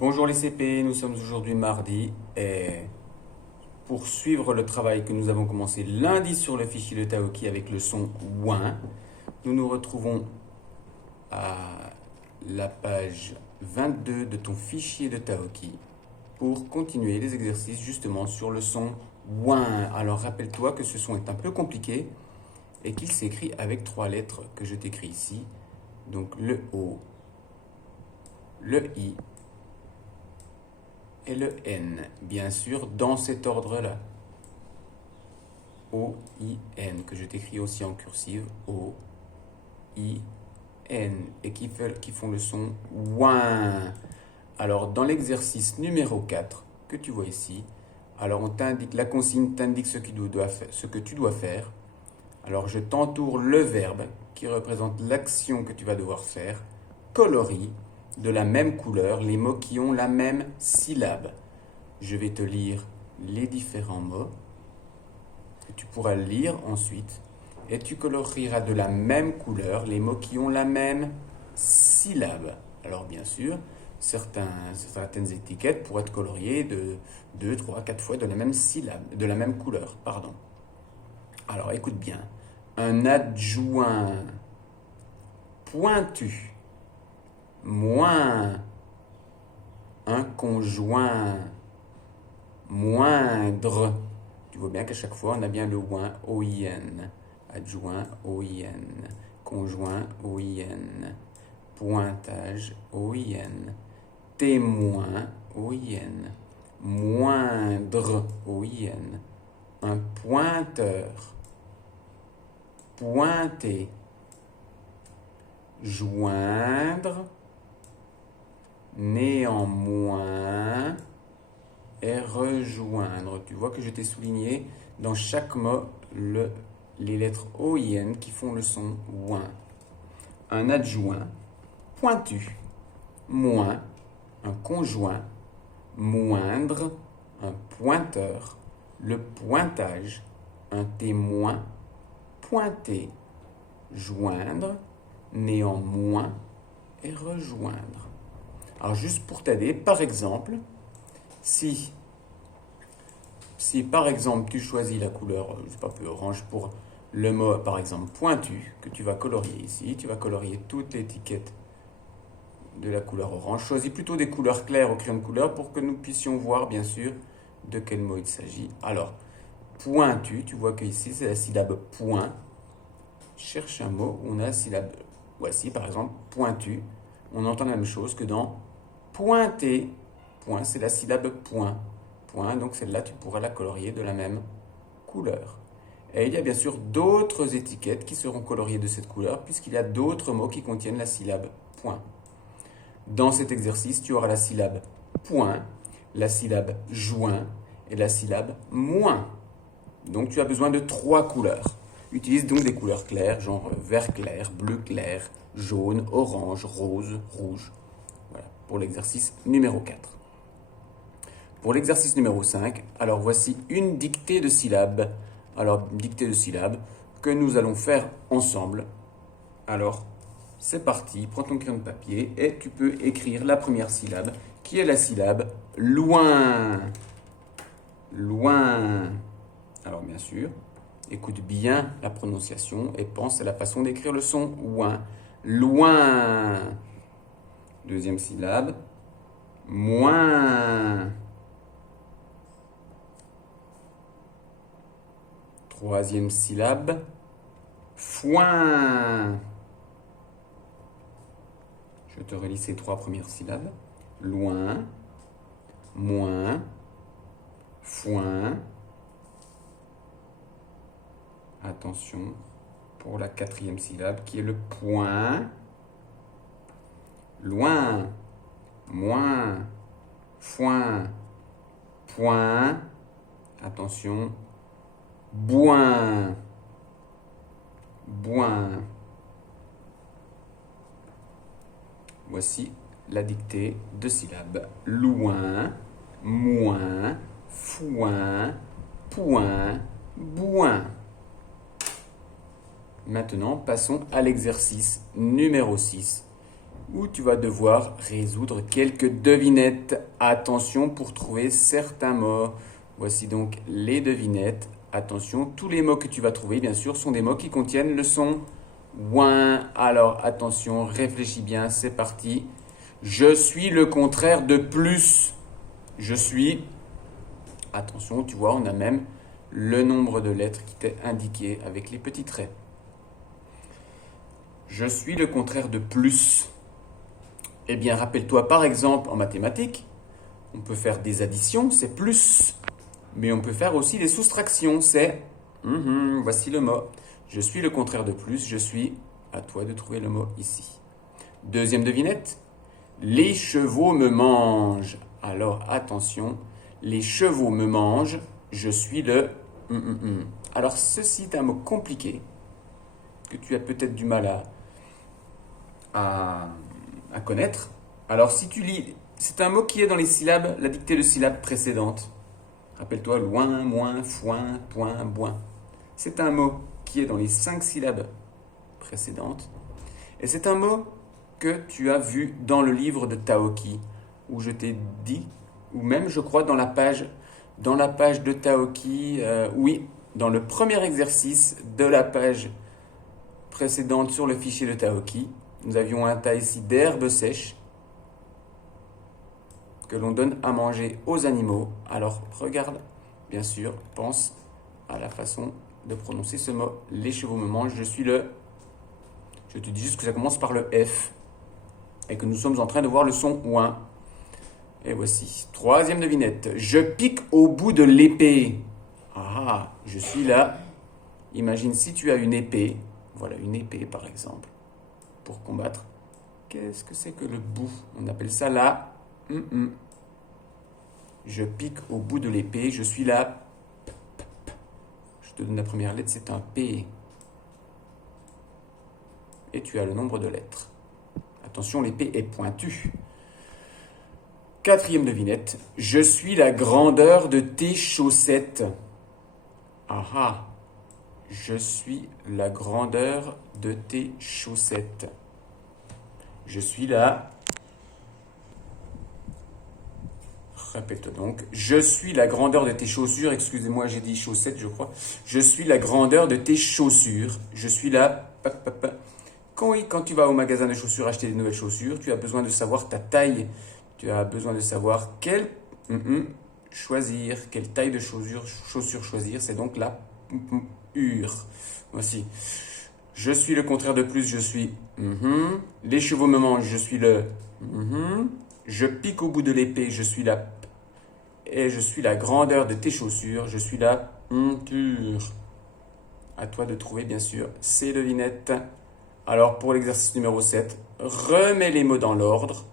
Bonjour les CP, nous sommes aujourd'hui mardi et pour suivre le travail que nous avons commencé lundi sur le fichier de Taoki avec le son ouin, nous nous retrouvons à la page 22 de ton fichier de Taoki pour continuer les exercices justement sur le son ouin. Alors rappelle-toi que ce son est un peu compliqué et qu'il s'écrit avec trois lettres que je t'écris ici. Donc le O, le I et le N, bien sûr, dans cet ordre-là. O-I-N, que je t'écris aussi en cursive, O-I-N, et qui font le son ouin. Alors, dans l'exercice numéro 4 que tu vois ici, alors on t'indique, la consigne t'indique ce que tu dois faire. Alors, je t'entoure le verbe qui représente l'action que tu vas devoir faire, colorie, de la même couleur, les mots qui ont la même syllabe. Je vais te lire les différents mots que tu pourras lire ensuite et tu colorieras de la même couleur les mots qui ont la même syllabe. Alors bien sûr, certaines étiquettes pourraient être coloriées de 2, 3, 4 fois de la même syllabe, de la même couleur, pardon. Alors écoute bien. Un adjoint pointu, moins, un conjoint moindre. Tu vois bien qu'à chaque fois, on a bien le ouin, O-I-N. Adjoint, O-I-N. Conjoint, O-I-N. Pointage, O-I-N. Témoin, O-I-N. Moindre, O-I-N. Un pointeur. Pointer. Joindre. Néanmoins. Et rejoindre. Tu vois que je t'ai souligné dans chaque mot les lettres O-I-N qui font le son ouin. Un adjoint, pointu, moins, un conjoint, moindre, un pointeur, le pointage, un témoin, pointer, joindre, néanmoins et rejoindre. Alors juste pour t'aider, par exemple, si par exemple tu choisis la couleur, je sais pas, plus orange pour le mot par exemple pointu, que tu vas colorier ici, tu vas colorier toute l'étiquette de la couleur orange. Choisis plutôt des couleurs claires au crayon de couleur pour que nous puissions voir bien sûr de quel mot il s'agit. Alors, pointu, tu vois que ici c'est la syllabe point. Cherche un mot où on a la syllabe. Voici par exemple pointu. On entend la même chose que dans pointer. Point, c'est la syllabe point. Point, donc celle-là, tu pourras la colorier de la même couleur. Et il y a bien sûr d'autres étiquettes qui seront coloriées de cette couleur, puisqu'il y a d'autres mots qui contiennent la syllabe point. Dans cet exercice, tu auras la syllabe point, la syllabe joint et la syllabe moins. Donc tu as besoin de 3 couleurs. Utilise donc des couleurs claires, genre vert clair, bleu clair, jaune, orange, rose, rouge. Voilà, pour l'exercice numéro 4. Pour l'exercice numéro 5, alors voici une dictée de syllabes. Alors, dictée de syllabes que nous allons faire ensemble. Alors, c'est parti, prends ton crayon de papier et tu peux écrire la première syllabe qui est la syllabe loin. Loin. Alors, bien sûr, écoute bien la prononciation et pense à la façon d'écrire le son ouin. Loin. Deuxième syllabe, moins. Troisième syllabe, foin. Je te relis ces 3 premières syllabes. Loin, moins, foin. Attention pour la 4e syllabe qui est le point. Loin, moins, foin, point. Attention. Boin. Boin. Voici la dictée de syllabes. Loin, moins, foin, point, boin. Maintenant, passons à l'exercice numéro 6 où tu vas devoir résoudre quelques devinettes. Attention pour trouver certains mots. Voici donc les devinettes. Attention, tous les mots que tu vas trouver, bien sûr, sont des mots qui contiennent le son ouin. Alors attention, réfléchis bien, c'est parti. Je suis le contraire de plus. Je suis. Attention, tu vois, on a même le nombre de lettres qui t'est indiqué avec les petits traits. Je suis le contraire de plus. Eh bien, rappelle-toi par exemple en mathématiques, on peut faire des additions, c'est plus. Mais on peut faire aussi des soustractions, c'est voici le mot. Je suis le contraire de plus, je suis. À toi de trouver le mot ici. Deuxième devinette. Les chevaux me mangent. Alors attention, les chevaux me mangent, je suis le. Alors ceci est un mot compliqué que tu as peut-être du mal à connaître. Alors si tu lis, c'est un mot qui est dans les syllabes, la dictée de syllabes précédentes. Rappelle-toi, loin, moins, foin, point, boin. C'est un mot qui est dans les 5 syllabes précédentes. Et c'est un mot que tu as vu dans le livre de Taoki, où je t'ai dit, ou même je crois dans la page de Taoki, oui, dans le premier exercice de la page précédente sur le fichier de Taoki, nous avions un tas ici d'herbes sèches que l'on donne à manger aux animaux. Alors regarde, bien sûr, pense à la façon de prononcer ce mot. Les chevaux me mangent, je suis le. Je te dis juste que ça commence par le F et que nous sommes en train de voir le son ouin. Et voici, troisième devinette. Je pique au bout de l'épée. Ah, je suis là. Imagine si tu as une épée. Voilà, une épée par exemple, pour combattre. Qu'est-ce que c'est que le bout? On appelle ça la. Je pique au bout de l'épée. Je suis là. Je te donne la première lettre, c'est un P. Et tu as le nombre de lettres. Attention, l'épée est pointue. Quatrième devinette. Je suis la grandeur de tes chaussettes. Ah. Je suis la grandeur de tes chaussettes. Je suis là. Répète donc. Je suis la grandeur de tes chaussures. Excusez-moi, j'ai dit chaussettes, je crois. Je suis la grandeur de tes chaussures. Je suis là. Quand tu vas au magasin de chaussures acheter des nouvelles chaussures, tu as besoin de savoir ta taille. Tu as besoin de savoir choisir, quelle taille de chaussures choisir. C'est donc la Voici. Je suis le contraire de plus, je suis Les chevaux me mangent, je suis le Je pique au bout de l'épée, je suis la Et je suis la grandeur de tes chaussures, je suis la À toi de trouver, bien sûr, ces devinettes. Alors, pour l'exercice numéro 7, remets les mots dans l'ordre.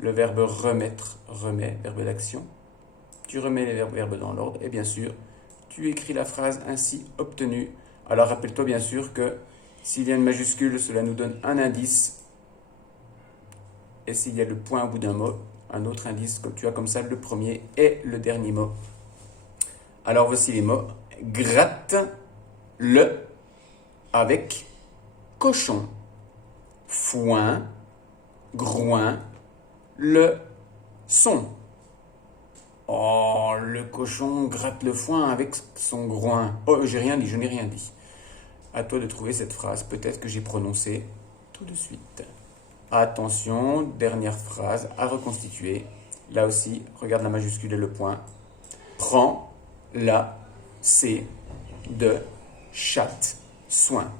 Le verbe remettre, remet, verbe d'action. Tu remets les verbes dans l'ordre et bien sûr, tu écris la phrase ainsi obtenue. Alors, rappelle-toi bien sûr que s'il y a une majuscule, cela nous donne un indice. Et s'il y a le point au bout d'un mot, un autre indice, comme tu as comme ça le premier et le dernier mot. Alors, voici les mots. Gratte le avec cochon, foin, groin, le son. Oh, le cochon gratte le foin avec son groin. Oh, j'ai rien dit, je n'ai rien dit. À toi de trouver cette phrase, peut-être que j'ai prononcé tout de suite. Attention, dernière phrase à reconstituer. Là aussi, regarde la majuscule et le point. Prends la C de chatte soin.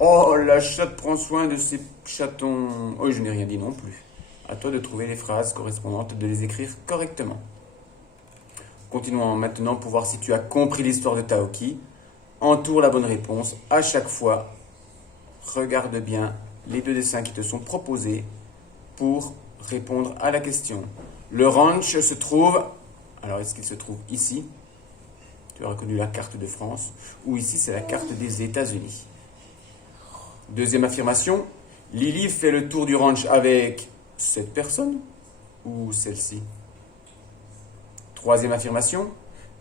Oh, la chatte prend soin de ses chatons. Oh, je n'ai rien dit non plus. À toi de trouver les phrases correspondantes, de les écrire correctement. Continuons maintenant pour voir si tu as compris l'histoire de Taoki. Entoure la bonne réponse. À chaque fois, regarde bien les deux dessins qui te sont proposés pour répondre à la question. Le ranch se trouve... Alors, est-ce qu'il se trouve ici? Tu as reconnu la carte de France. Ou ici, c'est la carte des États-Unis. Deuxième affirmation. Lily fait le tour du ranch avec cette personne ou celle-ci? Troisième affirmation.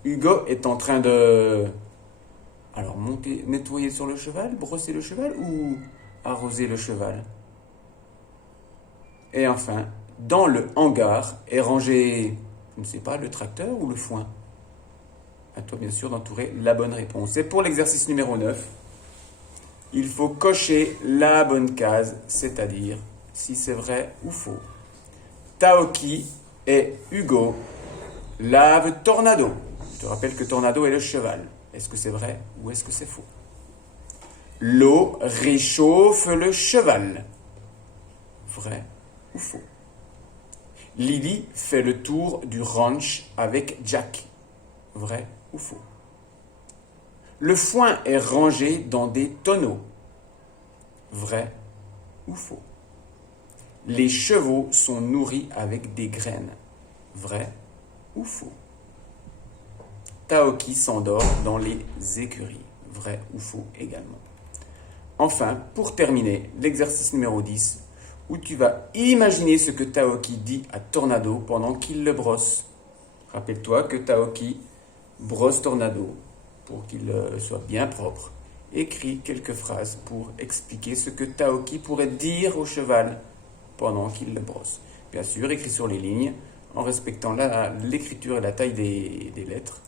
Hugo est en train de... Alors, nettoyer sur le cheval, brosser le cheval ou arroser le cheval. Et enfin, dans le hangar est rangé, je ne sais pas, le tracteur ou le foin? À toi, bien sûr, d'entourer la bonne réponse. Et pour l'exercice numéro 9, il faut cocher la bonne case, c'est-à-dire si c'est vrai ou faux. Taoki et Hugo lavent Tornado. Je te rappelle que Tornado est le cheval. Est-ce que c'est vrai ou est-ce que c'est faux? L'eau réchauffe le cheval. Vrai ou faux? Lily fait le tour du ranch avec Jack. Vrai ou faux? Le foin est rangé dans des tonneaux. Vrai ou faux? Les chevaux sont nourris avec des graines. Vrai ou faux? Taoki s'endort dans les écuries. Vrai ou faux également? Enfin, pour terminer, l'exercice numéro 10, où tu vas imaginer ce que Taoki dit à Tornado pendant qu'il le brosse. Rappelle-toi que Taoki brosse Tornado pour qu'il soit bien propre. Écris quelques phrases pour expliquer ce que Taoki pourrait dire au cheval pendant qu'il le brosse. Bien sûr, écris sur les lignes en respectant l'écriture et la taille des lettres.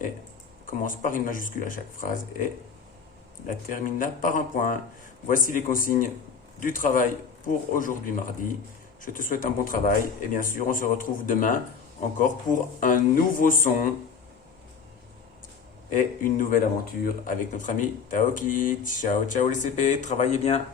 Et commence par une majuscule à chaque phrase et la termine là par un point. Voici les consignes du travail pour aujourd'hui mardi. Je te souhaite un bon travail et bien sûr on se retrouve demain encore pour un nouveau son et une nouvelle aventure avec notre ami Taoki. Ciao, ciao les CP, travaillez bien.